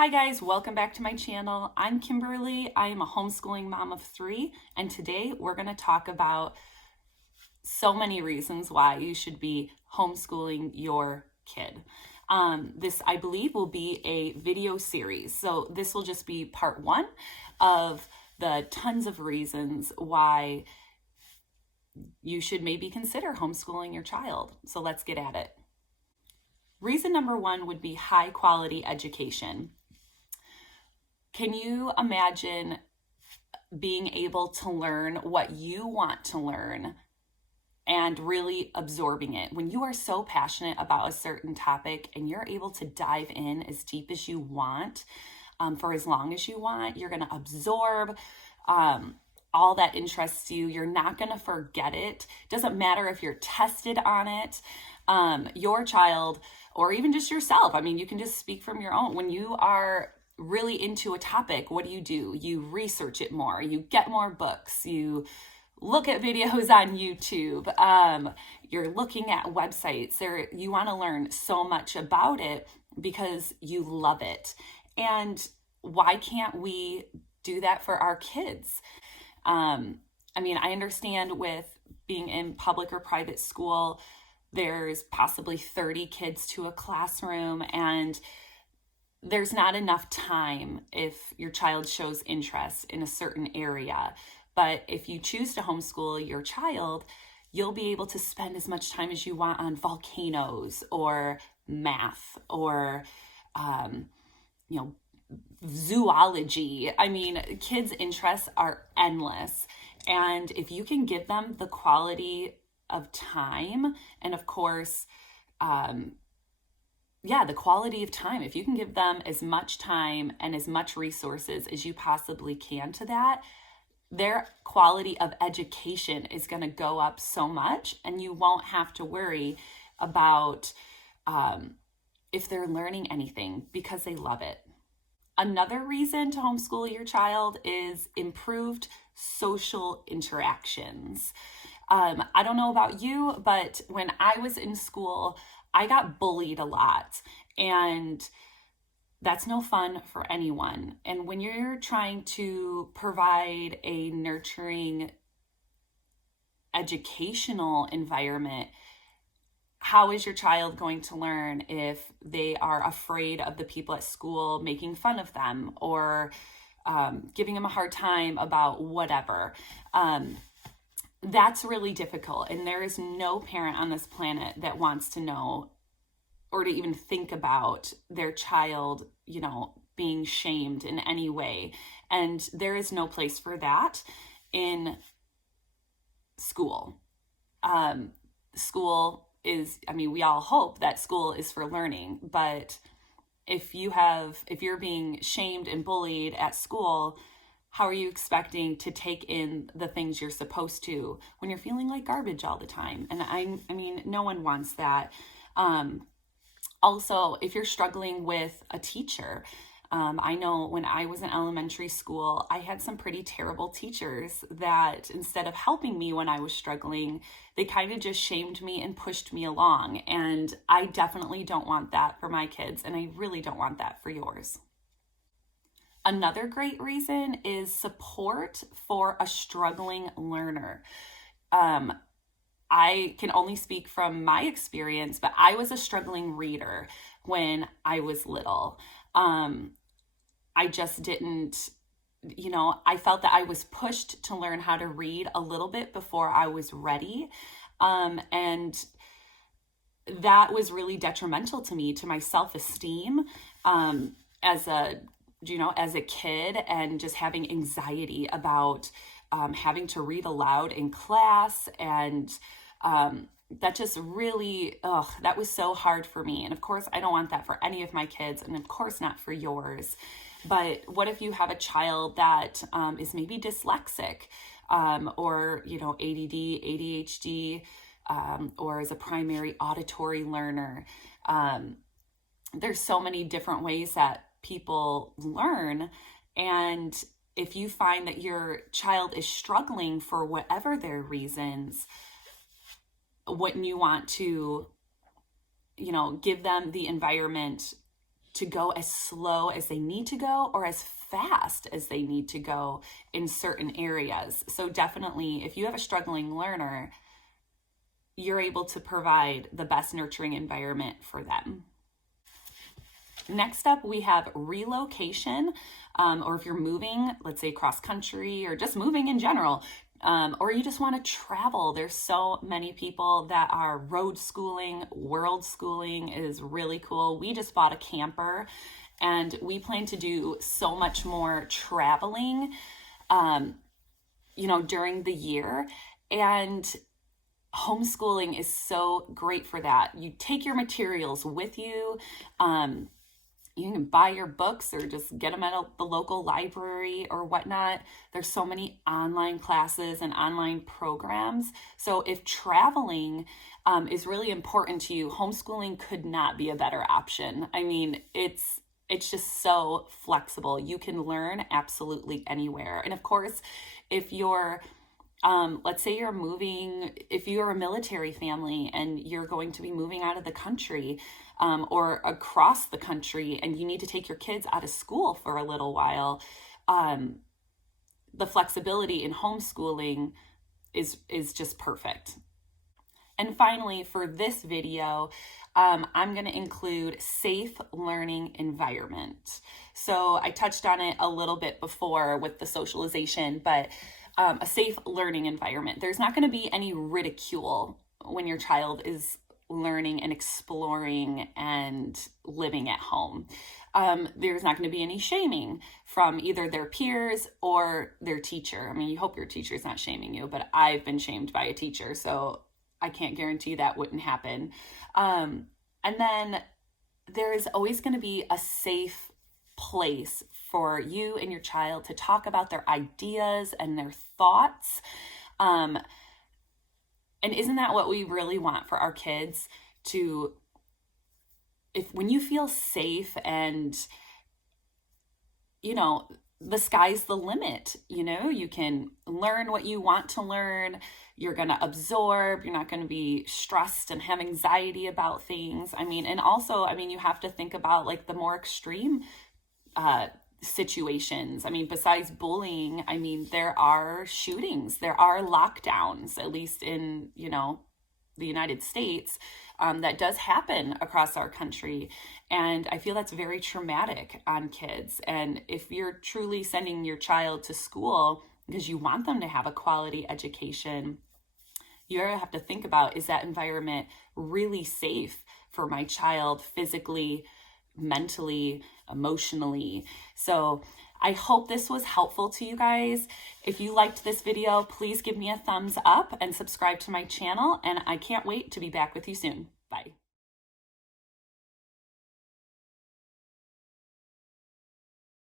Hi guys, welcome back to my channel. I'm Kimberly. I am a homeschooling mom of 3, and today we're going to talk about so many reasons why you should be homeschooling your kid. This, I believe, will be a video series. So this will just be part 1 of the tons of reasons why you should maybe consider homeschooling your child. So let's get at it. Reason number 1 would be high quality education. Can you imagine being able to learn what you want to learn and really absorbing it? When you are so passionate about a certain topic and you're able to dive in as deep as you want, for as long as you want, you're going to absorb all that interests you. You're not going to forget it. Doesn't matter if you're tested on it. Your child, or even just yourself, I mean, you can just speak from your own. When you are really into a topic, what do? You research it more, you get more books, you look at videos on YouTube, you're looking at websites, you want to learn so much about it because you love it. And why can't we do that for our kids? I mean, I understand with being in public or private school, there's possibly 30 kids to a classroom, and there's not enough time if your child shows interest in a certain area. But if you choose to homeschool your child, you'll be able to spend as much time as you want on volcanoes or math or, zoology. I mean, kids' interests are endless. And if you can give them the quality of time, and of course, the quality of time, if you can give them as much time and as much resources as you possibly can to that, their quality of education is going to go up so much, and you won't have to worry about if they're learning anything because they love it. Another reason to homeschool your child is improved social interactions. I don't know about you, but when I was in school, I got bullied a lot, and that's no fun for anyone. And when you're trying to provide a nurturing educational environment, how is your child going to learn if they are afraid of the people at school making fun of them or giving them a hard time about whatever? That's really difficult, and there is no parent on this planet that wants to know or to even think about their child, being shamed in any way. And there is no place for that in school. School is, we all hope that school is for learning, but if you're being shamed and bullied at school, how are you expecting to take in the things you're supposed to when you're feeling like garbage all the time? And I mean, no one wants that. Also, if you're struggling with a teacher, I know when I was in elementary school, I had some pretty terrible teachers that instead of helping me when I was struggling, they kind of just shamed me and pushed me along. And I definitely don't want that for my kids, and I really don't want that for yours. Another great reason is support for a struggling learner. I can only speak from my experience, but I was a struggling reader when I was little. I just didn't, I felt that I was pushed to learn how to read a little bit before I was ready. And that was really detrimental to me, to my self-esteem, as a kid, and just having anxiety about having to read aloud in class. And that just really, that was so hard for me. And of course, I don't want that for any of my kids, and of course not for yours. But what if you have a child that is maybe dyslexic, or, ADD, ADHD, or is a primary auditory learner? There's so many different ways that people learn. And if you find that your child is struggling for whatever their reasons, wouldn't you want to, give them the environment to go as slow as they need to go or as fast as they need to go in certain areas. So definitely, if you have a struggling learner, you're able to provide the best nurturing environment for them. Next up, we have relocation, or if you're moving, let's say cross country or just moving in general, or you just want to travel. There's so many people that are road schooling. World schooling is really cool. We just bought a camper and we plan to do so much more traveling, during the year. And homeschooling is so great for that. You take your materials with you. You can buy your books or just get them at the local library or whatnot. There's so many online classes and online programs. So if traveling is really important to you, homeschooling could not be a better option. I mean, it's just so flexible. You can learn absolutely anywhere. And of course, if you're let's say you're moving, if you're a military family and you're going to be moving out of the country or across the country and you need to take your kids out of school for a little while, the flexibility in homeschooling is just perfect. And finally, for this video, I'm going to include safe learning environment. So I touched on it a little bit before with the socialization, but a safe learning environment. There's not going to be any ridicule when your child is learning and exploring and living at home. There's not going to be any shaming from either their peers or their teacher. I mean, you hope your teacher is not shaming you, but I've been shamed by a teacher, so I can't guarantee that wouldn't happen. And then there's always going to be a safe place for you and your child to talk about their ideas and their thoughts. And isn't that what we really want for our kids? When you feel safe and, the sky's the limit, you can learn what you want to learn. You're going to absorb. You're not going to be stressed and have anxiety about things. And also, you have to think about like the more extreme situations. Besides bullying, there are shootings, there are lockdowns, at least in, the United States, that does happen across our country. And I feel that's very traumatic on kids. And if you're truly sending your child to school because you want them to have a quality education, you have to think about, is that environment really safe for my child physically, mentally, emotionally? So I hope this was helpful to you guys. If you liked this video, please give me a thumbs up and subscribe to my channel. And I can't wait to be back with you soon. Bye.